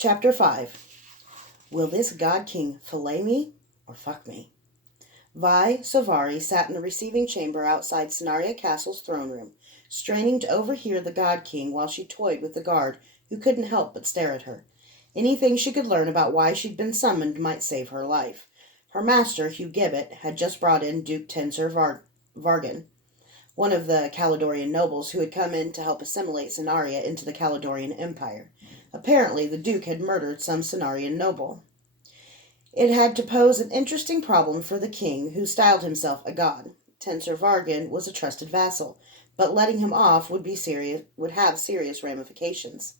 Chapter 5. Will this God King fillet me or fuck me? Vi Savari sat in the receiving chamber outside Cenaria Castle's throne room, straining to overhear the God King while she toyed with the guard, who couldn't help but stare at her. Anything she could learn about why she'd been summoned might save her life. Her master, Hugh Gibbet, had just brought in Duke Tensor Vargan, one of the Caledonian nobles who had come in to help assimilate Cenaria into the Caledonian Empire. Apparently, the Duke had murdered some Cenarian noble. It had to pose an interesting problem for the king, who styled himself a god. Tensor Vargan was a trusted vassal, but letting him off would have serious ramifications.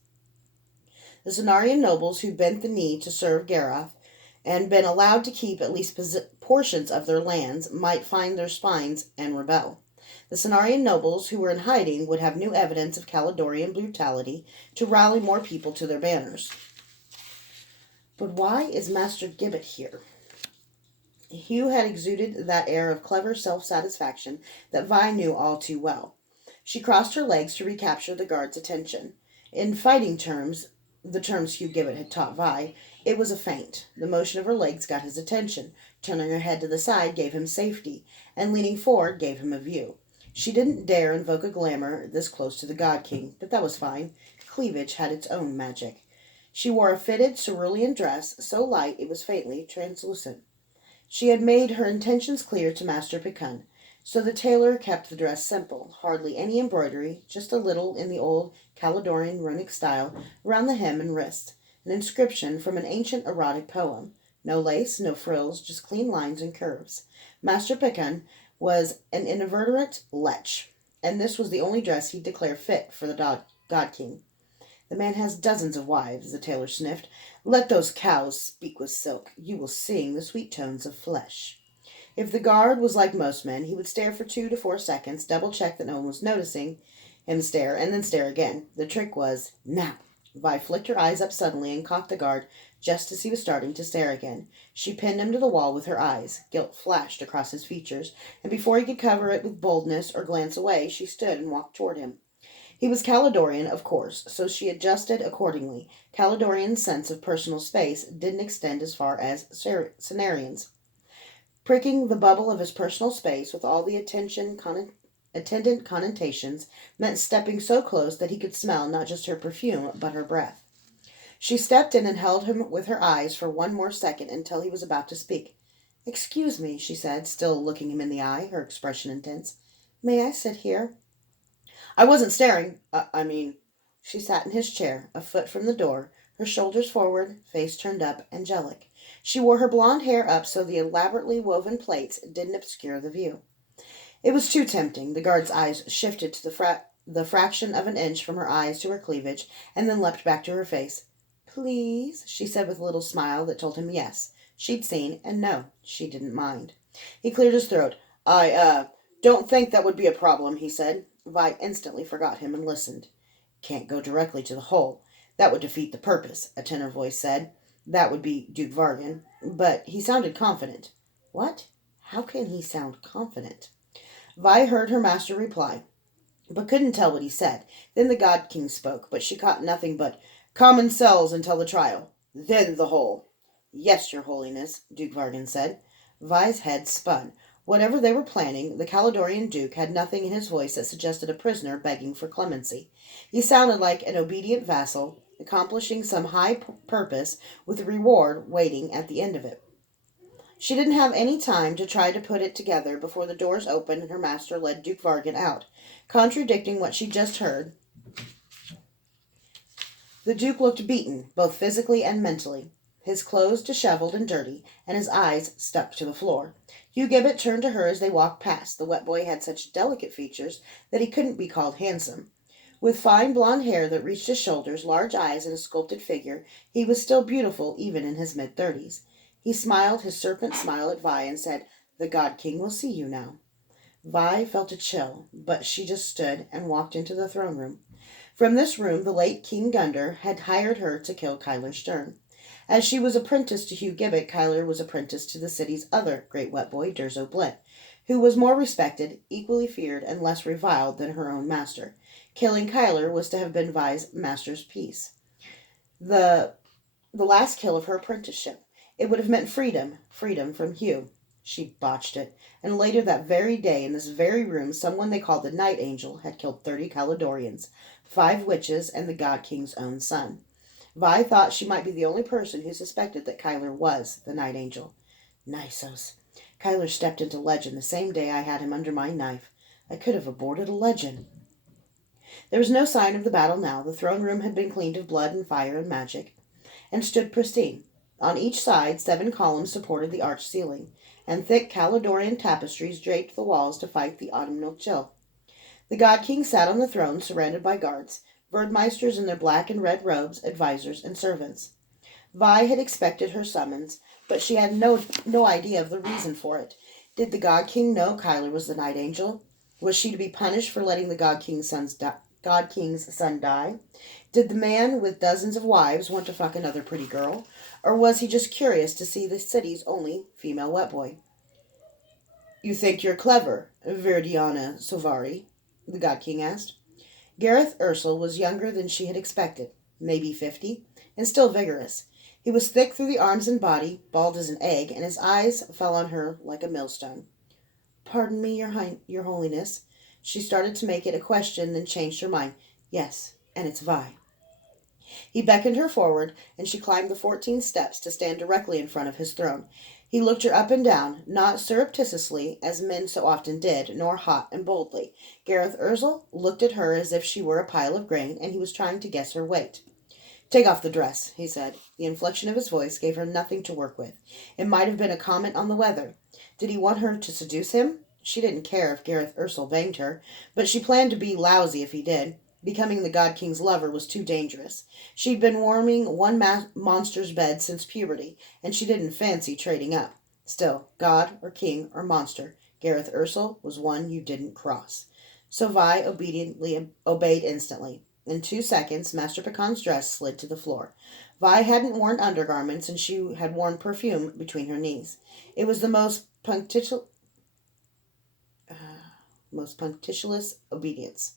The Cenarian nobles who bent the knee to serve Garroth and been allowed to keep at least portions of their lands might find their spines and rebel. The Cenarian nobles who were in hiding would have new evidence of Caledonian brutality to rally more people to their banners. But why is Master Gibbet here? Hugh had exuded that air of clever self-satisfaction that Vi knew all too well. She crossed her legs to recapture the guard's attention. In fighting terms, the terms Hugh Gibbet had taught Vi, it was a feint. The motion of her legs got his attention. Turning her head to the side gave him safety, and leaning forward gave him a view. She didn't dare invoke a glamour this close to the God King, but that was fine. Cleavage had its own magic. She wore a fitted cerulean dress, so light it was faintly translucent. She had made her intentions clear to Master Picun, so the tailor kept the dress simple, hardly any embroidery, just a little in the old Caledonian runic style around the hem and wrist, an inscription from an ancient erotic poem. No lace, no frills, just clean lines and curves. Master Picun was an inveterate lech, and this was the only dress he'd declare fit for the God King. The man has dozens of wives, the tailor sniffed. Let those cows speak with silk. You will sing the sweet tones of flesh. If the guard was like most men, he would stare for 2 to 4 seconds, double-check that no one was noticing him stare, and then stare again. The trick was, now. Vi flicked her eyes up suddenly and caught the guard just as he was starting to stare again. She pinned him to the wall with her eyes. Guilt flashed across his features, and before he could cover it with boldness or glance away, she stood and walked toward him. He was Caledonian, of course, so she adjusted accordingly. Caledonian's sense of personal space didn't extend as far as Cenarian's. Pricking the bubble of his personal space with all the attendant connotations meant stepping so close that he could smell not just her perfume, but her breath. She stepped in and held him with her eyes for 1 more second until he was about to speak. "Excuse me," she said, still looking him in the eye, her expression intense. "May I sit here?" "I wasn't staring. She sat in his chair, a foot from the door, her shoulders forward, face turned up, angelic. She wore her blonde hair up so the elaborately woven plaits didn't obscure the view. It was too tempting. The guard's eyes shifted to the fraction of an inch from her eyes to her cleavage, and then leapt back to her face. "Please," she said with a little smile that told him yes, she'd seen, and no, she didn't mind. He cleared his throat. I don't think that would be a problem," he said. Vi instantly forgot him and listened. "Can't go directly to the hole. That would defeat the purpose," a tenor voice said. That would be Duke Vargan. But he sounded confident. What? How can he sound confident? Vi heard her master reply, but couldn't tell what he said. Then the God King spoke, but she caught nothing but common cells until the trial. Then the hole. "Yes, your holiness," Duke Vargan said. Vi's head spun. Whatever they were planning, the Caledonian Duke had nothing in his voice that suggested a prisoner begging for clemency. He sounded like an obedient vassal, accomplishing some high purpose with a reward waiting at the end of it. She didn't have any time to try to put it together before the doors opened and her master led Duke Vargan out. Contradicting what she'd just heard, the Duke looked beaten, both physically and mentally. His clothes disheveled and dirty, and his eyes stuck to the floor. Hugh Gibbet turned to her as they walked past. The wet boy had such delicate features that he couldn't be called handsome. With fine blonde hair that reached his shoulders, large eyes, and a sculpted figure, he was still beautiful even in his mid-30s. He smiled his serpent smile at Vi and said, "The God King will see you now." Vi felt a chill, but she just stood and walked into the throne room. From this room, the late King Gunder had hired her to kill Kyler Stern. As she was apprenticed to Hugh Gibbet, Kyler was apprenticed to the city's other great wet boy, Durzo Blent, who was more respected, equally feared, and less reviled than her own master. Killing Kyler was to have been Vi's master's piece. The The last kill of her apprenticeship. It would have meant freedom, freedom from Hugh. She botched it, and later that very day, in this very room, someone they called the Night Angel had killed 30 Caledonians, 5 witches, and the God King's own son. Vi thought she might be the only person who suspected that Kyler was the Night Angel. Nisos. Kyler stepped into legend the same day I had him under my knife. I could have aborted a legend. There was no sign of the battle now. The throne room had been cleaned of blood and fire and magic, and stood pristine. On each side, 7 columns supported the arched ceiling, and thick Caledonian tapestries draped the walls to fight the autumnal chill. The God King sat on the throne, surrounded by guards, Verdmeisters in their black and red robes, advisors, and servants. Vi had expected her summons, but she had no idea of the reason for it. Did the God King know Kyler was the Night Angel? Was she to be punished for letting the God King's son die? Did the man with dozens of wives want to fuck another pretty girl? Or was he just curious to see the city's only female wet boy? You think you're clever, Verdiana Sovari? The God King asked. Gareth Ursel was younger than she had expected, maybe 50, and still vigorous. He was thick through the arms and body, bald as an egg, and his eyes fell on her like a millstone. Pardon me, your holiness. She started to make it a question, then changed her mind. Yes, and it's Vi. He beckoned her forward, and she climbed the 14 steps to stand directly in front of his throne. He looked her up and down, not surreptitiously, as men so often did, nor hot and boldly. Gareth Ursel looked at her as if she were a pile of grain, and he was trying to guess her weight. Take off the dress, he said. The inflection of his voice gave her nothing to work with. It might have been a comment on the weather. Did he want her to seduce him? She didn't care if Gareth Ursel banged her, but she planned to be lousy if he did. Becoming the God King's lover was too dangerous. She'd been warming one monster's bed since puberty, and she didn't fancy trading up. Still, God or King or monster, Gareth Ursel was one you didn't cross. So Vi obediently obeyed instantly. In 2 seconds, Master Pecan's dress slid to the floor. Vi hadn't worn undergarments, and she had worn perfume between her knees. It was the most punctilious obedience.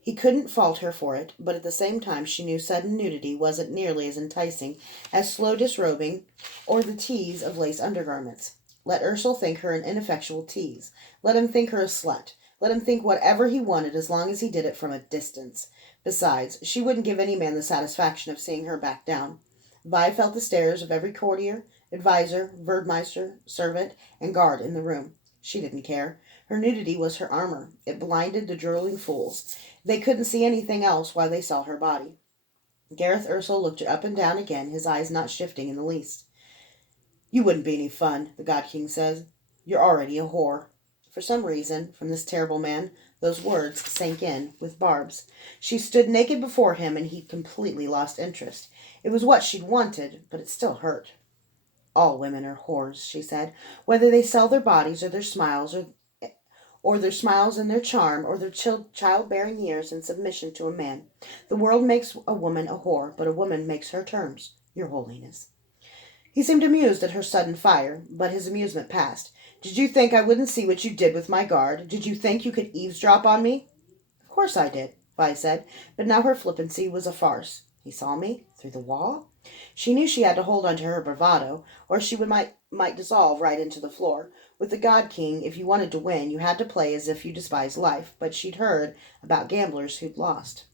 He couldn't fault her for it, but at the same time she knew sudden nudity wasn't nearly as enticing as slow disrobing or the tease of lace undergarments. Let Ursel think her an ineffectual tease. Let him think her a slut. Let him think whatever he wanted as long as he did it from a distance. Besides, she wouldn't give any man the satisfaction of seeing her back down. Vi felt the stares of every courtier, advisor, Verdmeister, servant, and guard in the room. She didn't care. Her nudity was her armor. It blinded the drooling fools. They couldn't see anything else while they saw her body. Gareth Ursel looked her up and down again, his eyes not shifting in the least. You wouldn't be any fun, the God King says. You're already a whore. For some reason, from this terrible man, those words sank in with barbs. She stood naked before him, and he completely lost interest. It was what she'd wanted, but it still hurt. All women are whores, she said, whether they sell their bodies or their smiles or their smiles and their charm, or their childbearing years in submission to a man. The world makes a woman a whore, but a woman makes her terms, your holiness. He seemed amused at her sudden fire, but his amusement passed. Did you think I wouldn't see what you did with my guard? Did you think you could eavesdrop on me? Of course I did, Vi said, but now her flippancy was a farce. He saw me? Through the wall? She knew she had to hold on to her bravado, or she might dissolve right into the floor. With the God King, if you wanted to win, you had to play as if you despised life, but she'd heard about gamblers who'd lost.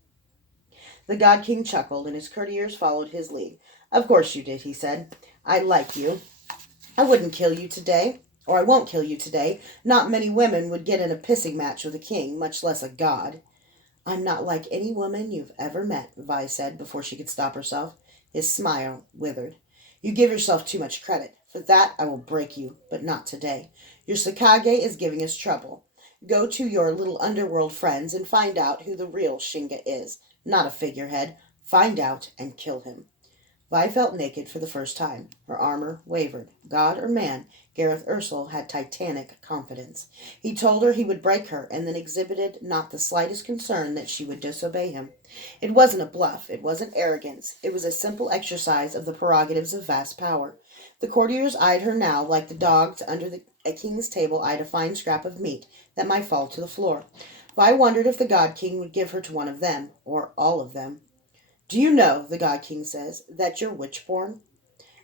The God King chuckled, and his courtiers followed his lead. Of course you did, he said. I like you. I wouldn't kill you today, or I won't kill you today. Not many women would get in a pissing match with a king, much less a god. I'm not like any woman you've ever met, Vi said before she could stop herself. His smile withered. You give yourself too much credit. For that I will break you, but not today. Your Sakage is giving us trouble. Go to your little underworld friends and find out who the real Shinga is. Not a figurehead. Find out and kill him. Vi felt naked for the first time. Her armor wavered. God or man, Gareth Ursel had titanic confidence. He told her he would break her, and then exhibited not the slightest concern that she would disobey him. It wasn't a bluff. It wasn't arrogance. It was a simple exercise of the prerogatives of vast power. The courtiers eyed her now like the dogs under a king's table eyed a fine scrap of meat that might fall to the floor. Vi wondered if the God King would give her to one of them, or all of them. Do you know, the God King says, that you're witch-born?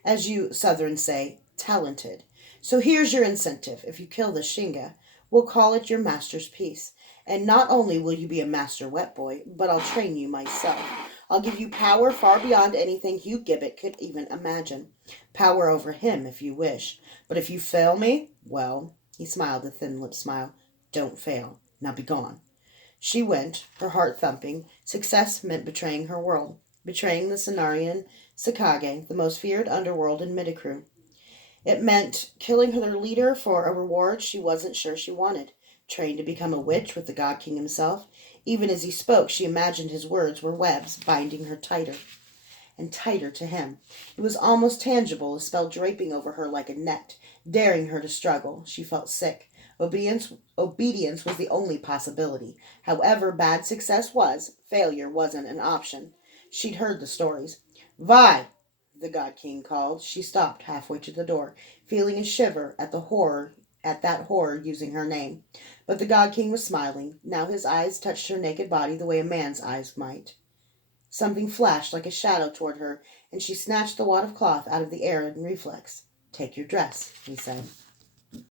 As you Southrons say, talented. So here's your incentive. If you kill the Shinga, we'll call it your master's piece. And not only will you be a master wet boy, but I'll train you myself. I'll give you power far beyond anything Hugh Gibbet could even imagine. Power over him, if you wish. But if you fail me, well, he smiled a thin-lipped smile. Don't fail. Now be gone. She went, her heart thumping. Success meant betraying her world, betraying the Cenarian Sakage, the most feared underworld in Midikru. It meant killing her leader for a reward she wasn't sure she wanted. Trained to become a witch with the God King himself. Even as he spoke, she imagined his words were webs binding her tighter and tighter to him. It was almost tangible, a spell draping over her like a net, daring her to struggle. She felt sick. Obedience was the only possibility. However bad success was, failure wasn't an option. She'd heard the stories. Vi! The God King called. She stopped halfway to the door, feeling a shiver at that horror using her name. But the God King was smiling. Now his eyes touched her naked body the way a man's eyes might. Something flashed like a shadow toward her, and she snatched the wad of cloth out of the air in reflex. Take your dress, he said.